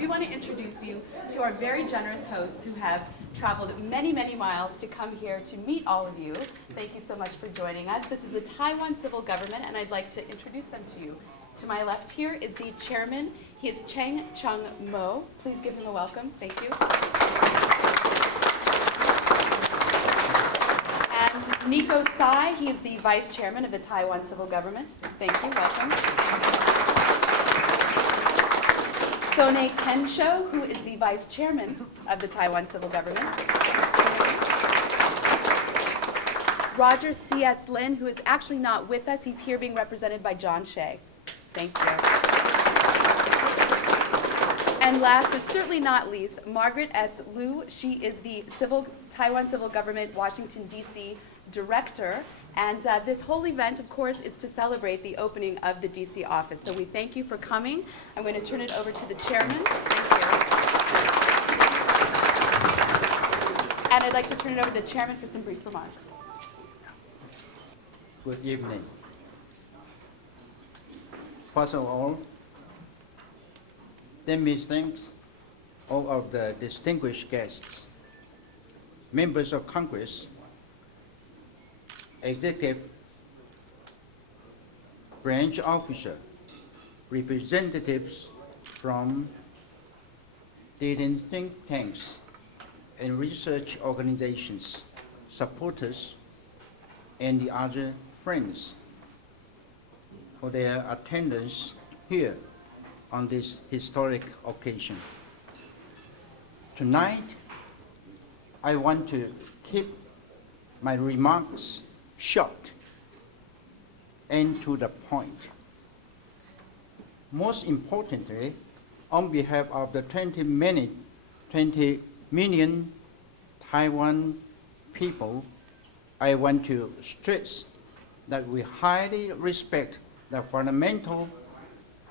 do want to introduce you to our very generous hosts who have traveled many, many miles to come here to meet all of you. Thank you so much for joining us. This is the Taiwan civil government, and I'd like to introduce them to you. To my left here is the chairman. He is Chung Mo. Please give him a welcome. Thank you. And Nico Tsai, he is the vice chairman of the Taiwan civil government. Thank you. Welcome. Sone Kensho, who is the vice chairman of the Taiwan civil government. Roger C.S. Lin, who is actually not with us. He's here being represented by John Shea. Thank you. And last but certainly not least, Margaret S. Liu. She is the Taiwan Civil Government Washington, D.C. Director. And this whole event, of course, is to celebrate the opening of the D.C. office. So we thank you for coming. I'm going to turn it over to the chairman. Thank you. And I'd like to turn it over to the chairman for some brief remarks. Good evening. First of all, let me thank all of the distinguished guests, members of Congress, executive branch officer, representatives from leading think tanks and research organizations, supporters, and the other friends for their attendance here on this historic occasion. Tonight, I want to keep my remarks short and to the point. Most importantly, on behalf of the 20 million Taiwan people, I want to stress that we highly respect the fundamental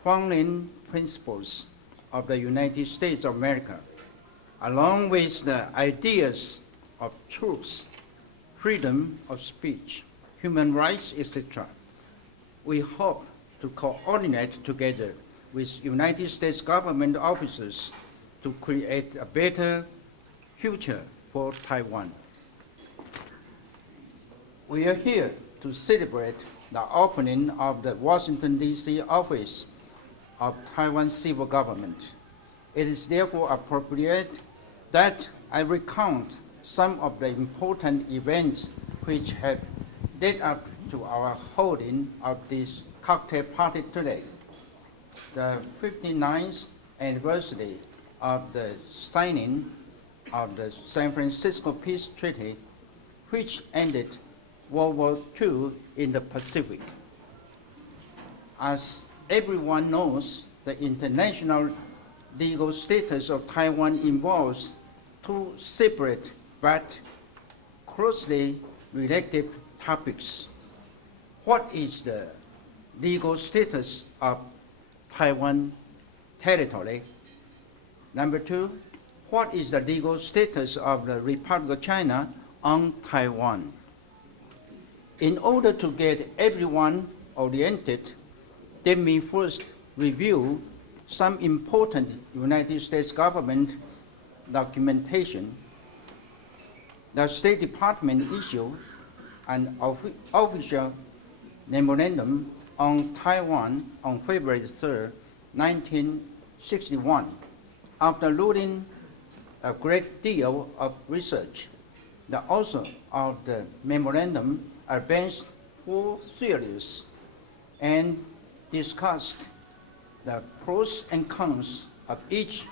founding principles of the United States of America, along with the ideas of truth, freedom of speech, human rights, etc. We hope to coordinate together with United States government officers to create a better future for Taiwan. We are here to celebrate the opening of the Washington, D.C. office of Taiwan civil government. It is therefore appropriate that I recount some of the important events which have led up to our holding of this cocktail party today. The 59th anniversary of the signing of the San Francisco Peace Treaty, which ended World War II in the Pacific. As everyone knows, the international legal status of Taiwan involves two separate but closely related topics. What is the legal status of Taiwan territory? Number two, what is the legal status of the Republic of China on Taiwan? In order to get everyone oriented, let me first review some important United States government documentation. The State Department issued an official memorandum on Taiwan on February 3, 1961. After doing a great deal of research, the author of the memorandum advanced 4 theories and discussed the pros and cons of each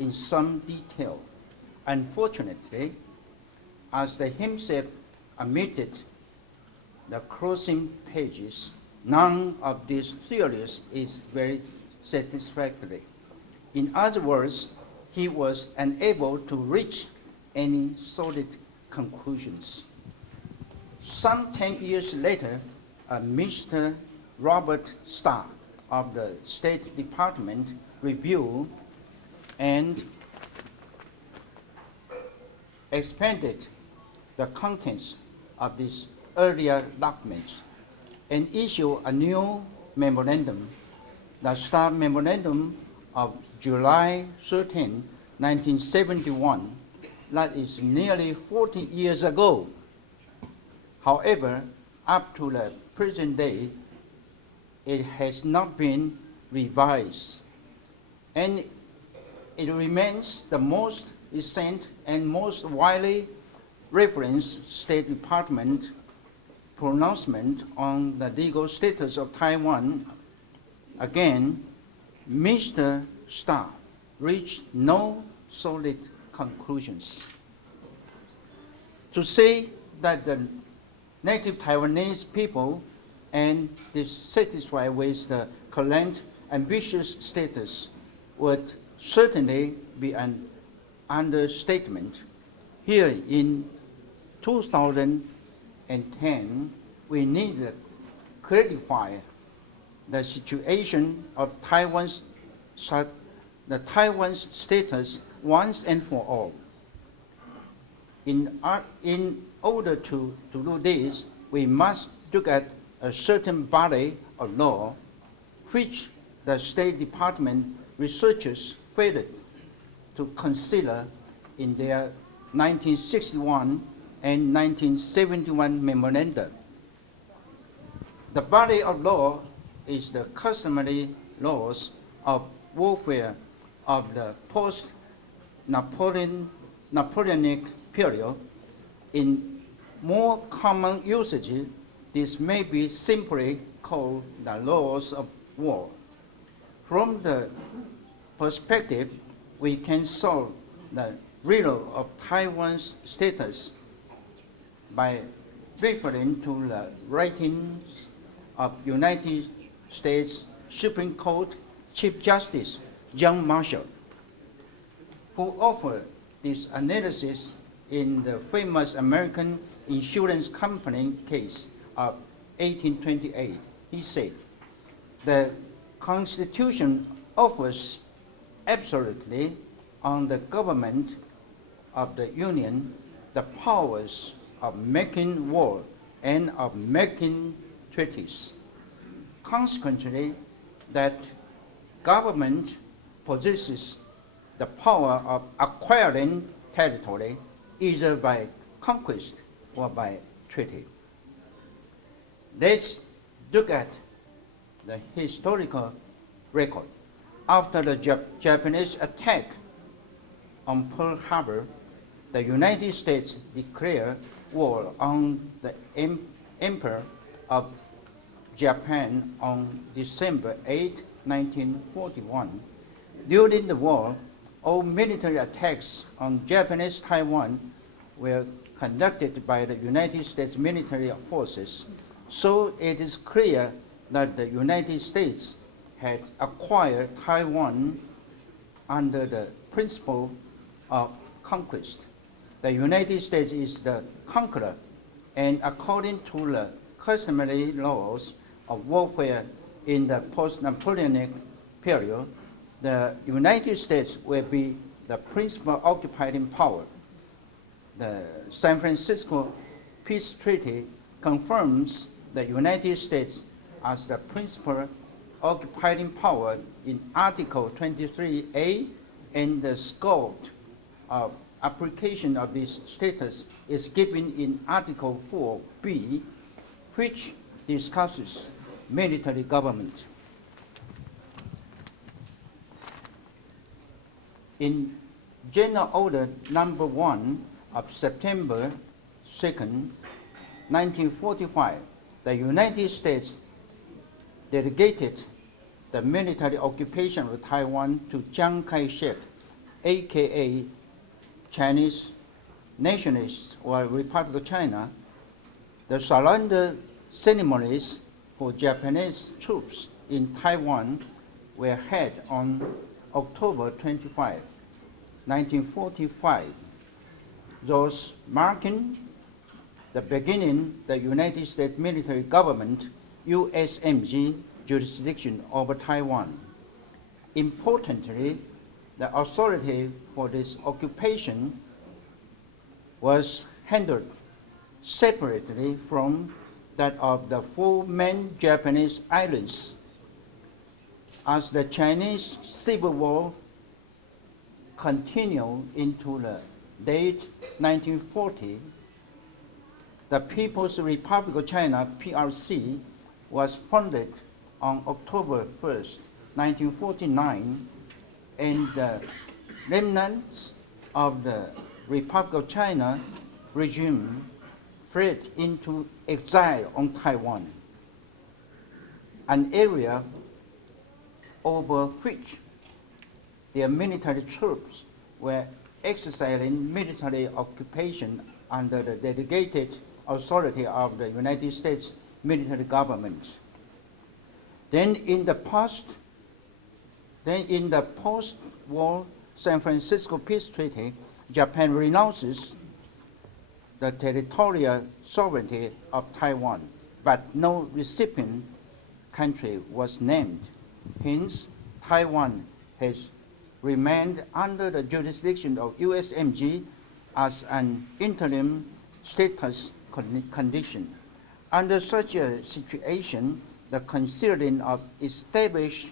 in some detail. Unfortunately, as he himself admitted the closing pages, none of these theories is very satisfactory. In other words, he was unable to reach any solid conclusions. Some 10 years later, Mr. Robert Starr of the State Department reviewed and expanded the contents of these earlier documents and issued a new memorandum. The Starr Memorandum of July 13, 1971, that is nearly 40 years ago. However, up to the present day, it has not been revised, and it remains the most recent and most widely referenced State Department pronouncement on the legal status of Taiwan. Again, Mr. Starr reached no solid conclusions. To say that the native Taiwanese people and dissatisfied with the current ambitious status would certainly be an understatement. Here in 2010, we need to clarify the situation of Taiwan's status once and for all. In order to do this, we must look at a certain body of law which the State Department researchers failed to consider in their 1961 and 1971 memoranda. The body of law is the customary laws of warfare of the post-Napoleonic period. In more common usage, this may be simply called the laws of war. From the perspective, we can solve the riddle of Taiwan's status by referring to the writings of United States Supreme Court Chief Justice John Marshall, who offered this analysis in the famous American insurance company case of 1828. He said, "The Constitution offers absolutely on the government of the Union the powers of making war and of making treaties. Consequently, that government possesses the power of acquiring territory either by conquest or by treaty." Let's look at the historical record. After the Japanese attack on Pearl Harbor, the United States declared war on the Emperor of Japan on December 8, 1941. During the war, all military attacks on Japanese Taiwan were conducted by the United States military forces, so it is clear that the United States had acquired Taiwan under the principle of conquest. The United States is the conqueror, and according to the customary laws of warfare in the post-Napoleonic period, the United States will be the principal occupying power. The San Francisco Peace Treaty confirms the United States as the principal occupying power in Article 23A, and the scope of application of this status is given in Article 4B, which discusses military government. In General Order Number 1 of September 2nd, 1945, the United States delegated the military occupation of Taiwan to Chiang Kai-shek, aka Chinese nationalists or Republic of China. The surrender ceremonies for Japanese troops in Taiwan were held on October 25, 1945, thus marking the beginning the United States military government USMG jurisdiction over Taiwan. Importantly, the authority for this occupation was handled separately from that of the four main Japanese islands. as the Chinese Civil War continued into the late 1940s, the People's Republic of China, PRC, was founded on October 1st, 1949, and the remnants of the Republic of China regime fled into exile on Taiwan, an area over which their military troops were exercising military occupation under the delegated authority of the United States military government. Then in the post-war San Francisco Peace Treaty, Japan renounces the territorial sovereignty of Taiwan, but no recipient country was named. Hence, Taiwan has remained under the jurisdiction of USMG as an interim status condition. Under such a situation, the considering of established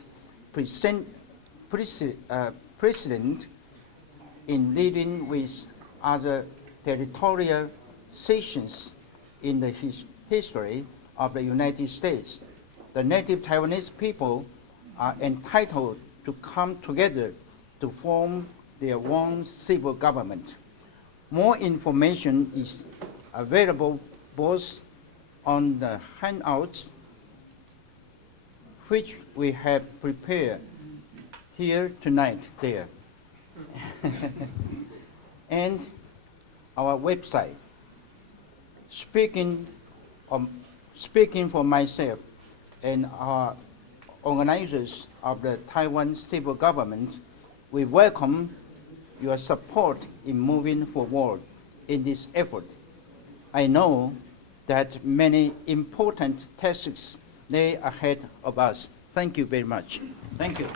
precedent in leading with other territorial cessions in the history of the United States, the native Taiwanese people are entitled to come together to form their own civil government. More information is available both on the handouts which we have prepared here tonight there and our website. Speaking for myself and our organizers of the Taiwan civil government, we welcome your support in moving forward in this effort. I know that many important tasks lay ahead of us. Thank you very much. Thank you.